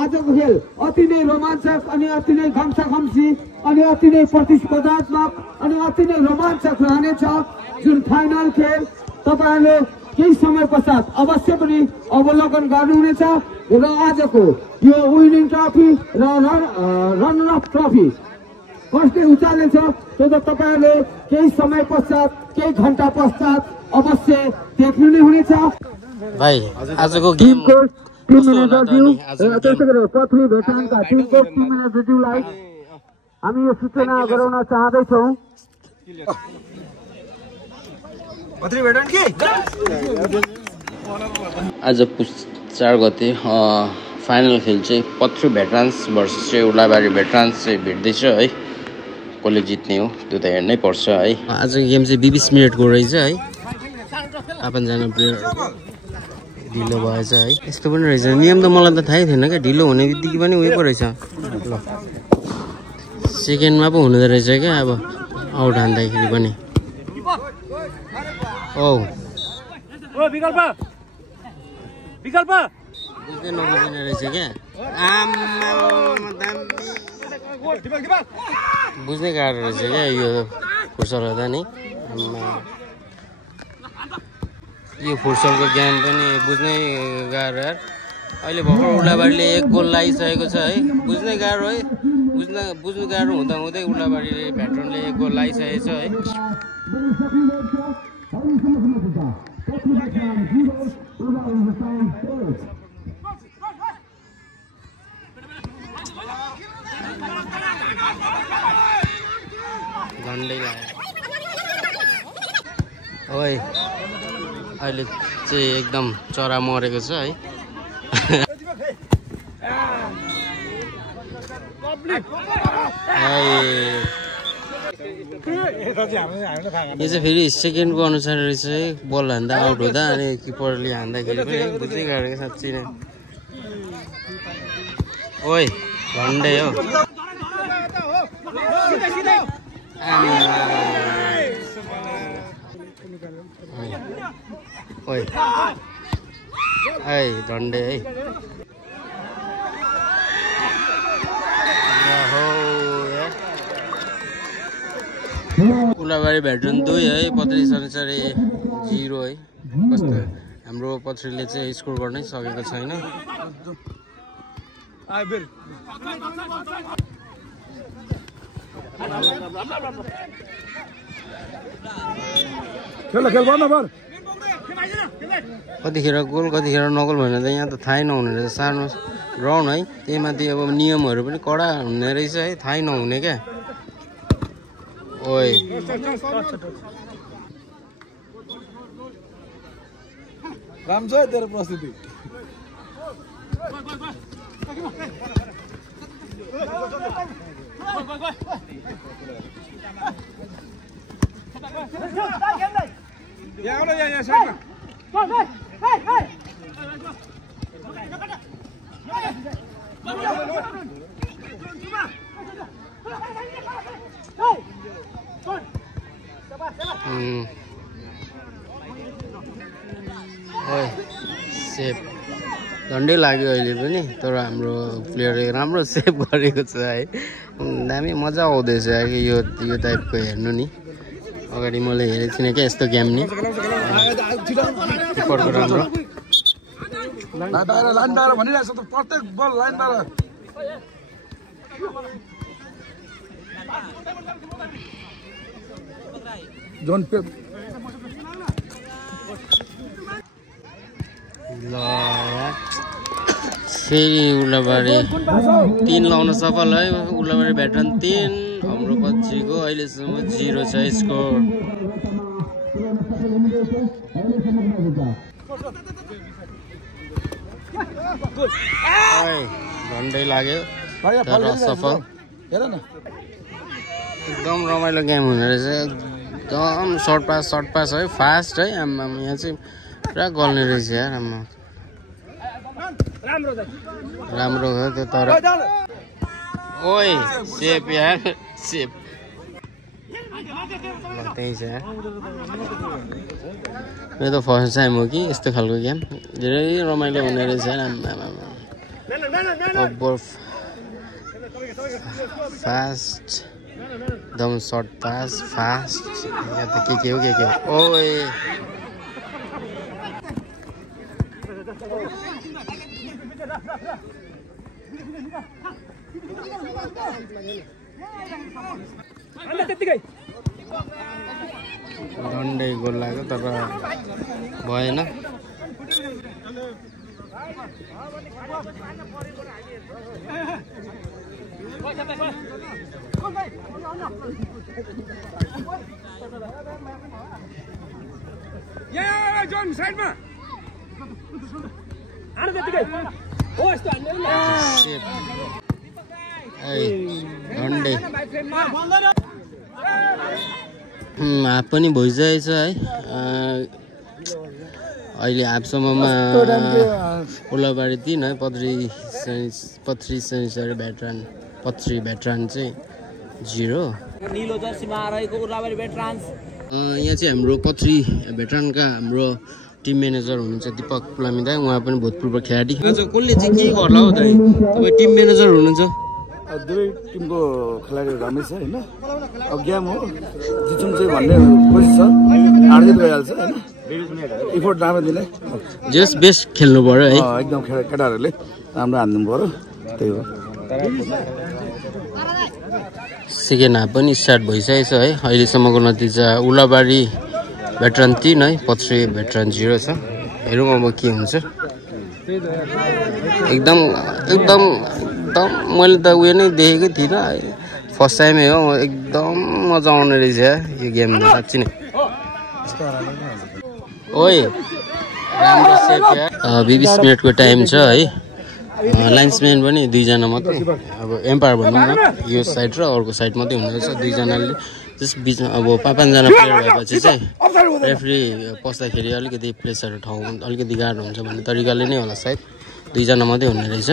आजको खेल अति नै रोमाञ्चक अनि अति नै घम्साघम्सी अनि अति नै प्रतिस्पर्धात्मक अनि अति नै रोमाञ्चक रहनेछ। जुन फाइनल खेल तपाईहरुले केही समय पश्चात अवश्य पनि अवलोकन गर्नुहुनेछ र आजको यो विनिङ ट्रफी र रनर अफ ट्रफी कसले उचाल्नेछ त्यो त तपाईहरुले केही समय पश्चात केही घण्टा पश्चात अवश्य देख्नु नै हुनेछ। भाइ आजको गेमको टिम म्यानेजरज्यू र त्यसै गरी पथरी भेटानका टिमको टिम म्यानेजरज्यूलाई हामी यो सूचना गराउन चाहदैछौँ। आज पुस 4 गते फाइनल खेल चाहिँ पथ्री भेटरान्स भर्सेस चाहिँ उलाबारी भेटरान्स चाहिँ भिड्दैछ है। कसले जित्ने हो त्यो त हेर्नै पर्छ है। आजको गेम चाहिँ 20 मिनेटको रहेछ है। 5जना प्लेयर ढिलो भएछ है। यस्तो पनि रहेछ नियम त मलाई त थाहै थिएन क्या। ढिलो हुने बित्तिकै पनि उयो पो रहेछ ल सेकेन्डमा पो हुँदो रहेछ क्या। अब आउट हान्दाखेरि पनि बुझ्दै नबुझ्ने रहेछ क्या। बुझ्नै गाह्रो रहेछ क्या यो फुर्सल हुँदा नि। यो फुर्सलको गेम पनि बुझ्नै गाह्रो यार। अहिले भर्खर उलाबारीले 1 गोल लगाइसकेको छ है। बुझ्नै गाह्रो है। बुझ्नु गाह्रो हुँदा हुँदै उलाबारीले भेटरनले 1 गोल लगाइसकेको छ है। झन्डै लाग्यो। ओइ अहिले चाहिँ एकदम चरा मरेको छ है। यो चाहिँ फेरि सेकेन्डको अनुसार रहेछ है। बल हान्दा आउट हुँदा अनि किपरले हान्दाखेरि पनि बुझ्दै गाह्रो क्या साँच्चै नै। ओइ झन्डै हो। ओइ झन्डै है। उलाबारी भेटरन 2 है। पथरी सन्सारी 0 है। कस्तो हाम्रो पथरीले चाहिँ स्कोर गर्नै सकेको छैन। कतिखेर गोल कतिखेर नगोल भनेर त यहाँ त थाहै नहुने रहेछ। सानो ग्राउन्ड है। त्यही माथि अब नियमहरू पनि कडा हुने रहेछ है। थाहै नहुने क्या। ओइ राम्छ तेरो प्रस्तुति। सेभ झन्डै लाग्यो अहिले पनि। तर हाम्रो प्लेयरले राम्रो सेभ गरेको छ है। दामी मजा आउँदैछ यो टाइपको हेर्नु नि। अगाडि मैले हेरेको थिइनँ क्या यस्तो गेम नि। किपरको राम्रो प्रत्येक बल लाइन बाहिर। जोन पे ल फेरि उलाबारी 3 लाउन सफल है। उलाबारी भेटरन 3 हाम्रो पछिको अहिलेसम्म 0 छ स्कोर। झन्डै लाग्यो तर सफल। एकदम रमाइलो गेम हुने रहेछ। एकदम सर्ट पास है। फास्ट है। यहाँ चाहिँ पुरा गल्ने रहेछ यार। राम्रो हो त्यो तर ओइ सेप यार सेप त्यही छ यार। यो त फर्स्ट टाइम हो कि यस्तो खालको गेम। धेरै रमाइलो हुने रहेछ यार। ओभर फास्ट एकदम सर्ट पास फास्ट यहाँ त के हो ओए डन्डै गोल लाग्यो तर भएन जोन साइडमा डन्डै हाफ पनि भइसकेछ है अहिले हाफसम्ममा उलाबारी 3 है पत्री सेन्सर भेटरान चाहिँ 0 नीलो जर्सीमा रहेको उलाबारी भेटरान्स यहाँ चाहिँ हाम्रो पत्री भेटरानका हाम्रो टिम म्यानेजर हुनुहुन्छ दीपक पुलामी दाइ उहाँ पनि भूतपूर्व खेलाडी आज कसले चाहिँ के गर्ला हो दाइ तपाईँ टिम म्यानेजर हुनुहुन्छ दुवै टिमको खेलाडीहरू राम्रै छ होइन अब गेम हो जितौँ चाहिँ भन्ने कोसिस छ हार्दै गइहाल्छ होइन इफोर्ट राम्रो दिने जस्ट बेस्ट खेल्नु पर्यो है एकदम केटाहरूले राम्रो हान्नु पर्यो त्यही हो सेकेन्ड हाफ पनि स्टार्ट भइसकेको छ है अहिलेसम्मको नतिजा उलाबारी भेटरान 3 है पत्री भेटरान 0 छ हेरौँ अब के हुन्छ एकदम मैले त उयो नै देखेकै थिइनँ फर्स्ट टाइमै हो एकदम मजा आउने रहेछ यो गेम साँच्ची नै ओए राम्रो सेफ यार 20 मिनटको टाइम छ है लाइन्सम्यान पनि 2 जना मात्रै अब एम्पायर भनौँ न यो साइड र अर्को साइड मात्रै हुँदैछ 2 जनाले त्यस बिचमा अब 5 जना प्लेयर भएपछि चाहिँ रेफ्री पस्दाखेरि अलिकति प्लेसहरू ठाउँ अलिकति गाह्रो हुन्छ भन्ने तरिकाले नै होला सायद 2 जना मात्रै हुने रहेछ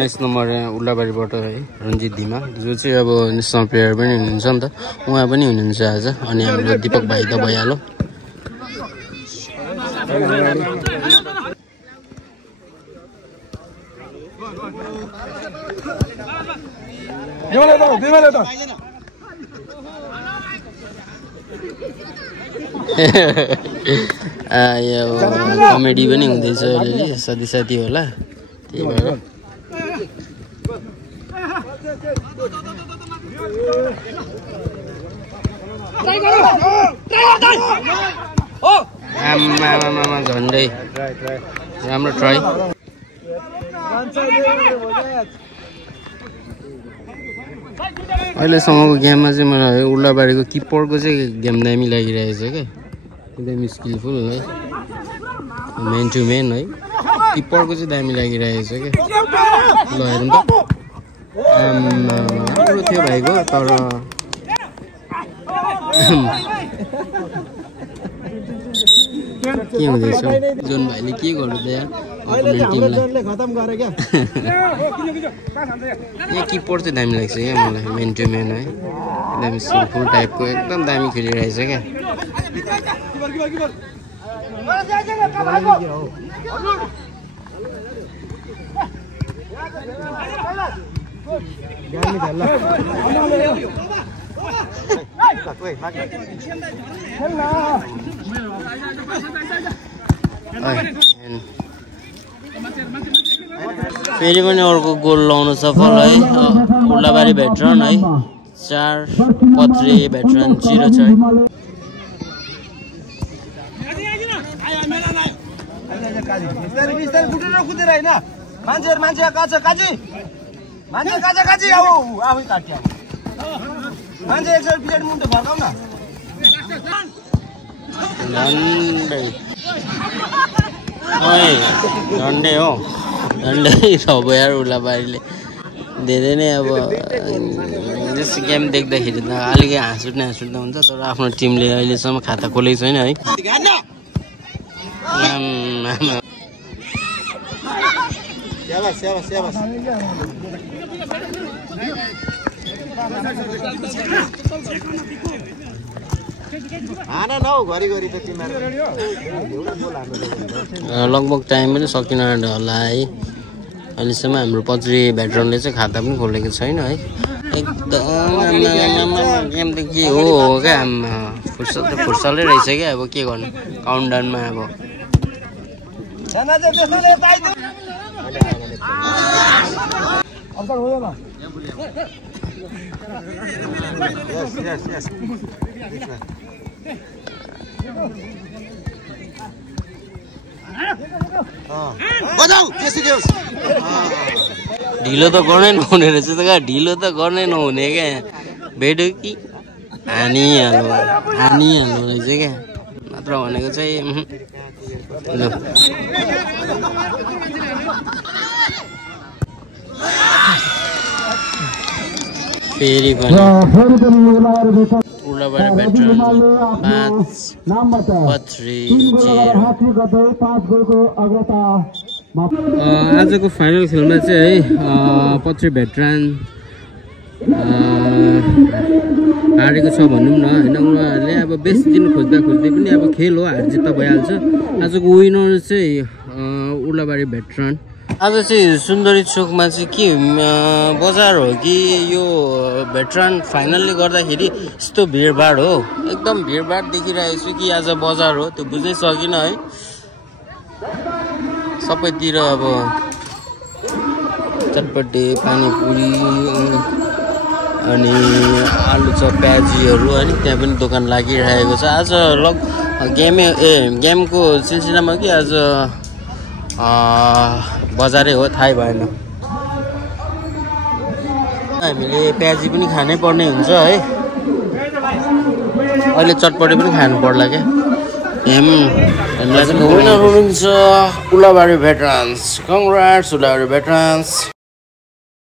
नेक्स्ट नम्बर उल्लाबारीबाट है रञ्जित धिमा जो चाहिँ अब नेसनल प्लेयर पनि हुनुहुन्छ नि त उहाँ पनि हुनुहुन्छ आज अनि हाम्रो दीपक भाइ त भइहाल्यो यो कमेडी पनि हुँदैछ अलिअलि साथी साथी होला त्यही भएर आमा झन्डै राम्रो ट्राई अहिलेसम्मको गेममा चाहिँ मलाई उल्लाबारीको किपरको चाहिँ गेम दामी लागिरहेको छ क्या एकदम स्किलफुल है मेन टु मेन है किपरको चाहिँ दामी लागिरहेको छ क्या ल हेरौँ त राम्रो थियो भाइको तर के हुँदैछ जोन भाइले के गर्नु त यहाँ यहाँ किपर चाहिँ दामी लाग्छ क्या मलाई मेन टु मेन है एकदम स्किलफुल टाइपको एकदम दामी खेलिरहेछ क्या फेरि पनि अर्को गोल लाउनु सफल है उल्लाबारी भेटरान है 4 पत्री भेटरान 0 छ है झन्डै हो झन्डै अब यार उल्लाबारीले धेरै नै अब जस्तो गेम देख्दाखेरि त अलिकति हाँस उठ्ने हुन्छ तर आफ्नो टिमले अहिलेसम्म खाता खोलेको छैन है लगभग टाइम पनि सकिन आँट्यो होला है अहिलेसम्म हाम्रो पत्री भेटरनले चाहिँ खाता पनि खोलेको छैन है एकदम गेम त के हो क्या फुर्सलै रहेछ क्या अब के गर्नु काउन्टडाउनमा अब ढिलो त गर्नै नहुने रहेछ त क्या ढिलो त गर्नै नहुने क्या भेट्यो कि हानिहाल्नु रहेछ क्या नत्र भनेको चाहिँ फेरि पनि उल्लाबारी भेटरन 5-3-0 आजको फाइनल खेलमा चाहिँ है पत्री भेटरन हारेको छ भनौँ न होइन उनीहरूले अब बेस्ट दिन खोज्दा पनि अब खेल हो हार जित त भइहाल्छ आजको विनर चाहिँ उल्लाबारी भेटरन आज चाहिँ सुन्दरी चोकमा चाहिँ के बजार हो कि यो भेटरन फाइनलले गर्दाखेरि यस्तो भिडभाड हो एकदम भिडभाड देखिरहेको छु कि आज बजार हो त्यो बुझ्नै सकिनँ है सबैतिर अब चटपटे पानीपुरी अनि आलु चप प्याजीहरू अनि त्यहाँ पनि दोकान लागिरहेको छ आज गेमको सिलसिलामा कि आज बजारै हो थाहै भएन हामीले प्याजी पनि खानै पर्ने हुन्छ है अहिले चटपटे पनि खानु पर्ला क्या हामीलाई चाहिँ विनर हुनुहुन्छ उल्लाबारी भेटरन्स कङ्ग्रेट्स उल्लाबारी भेटरन्स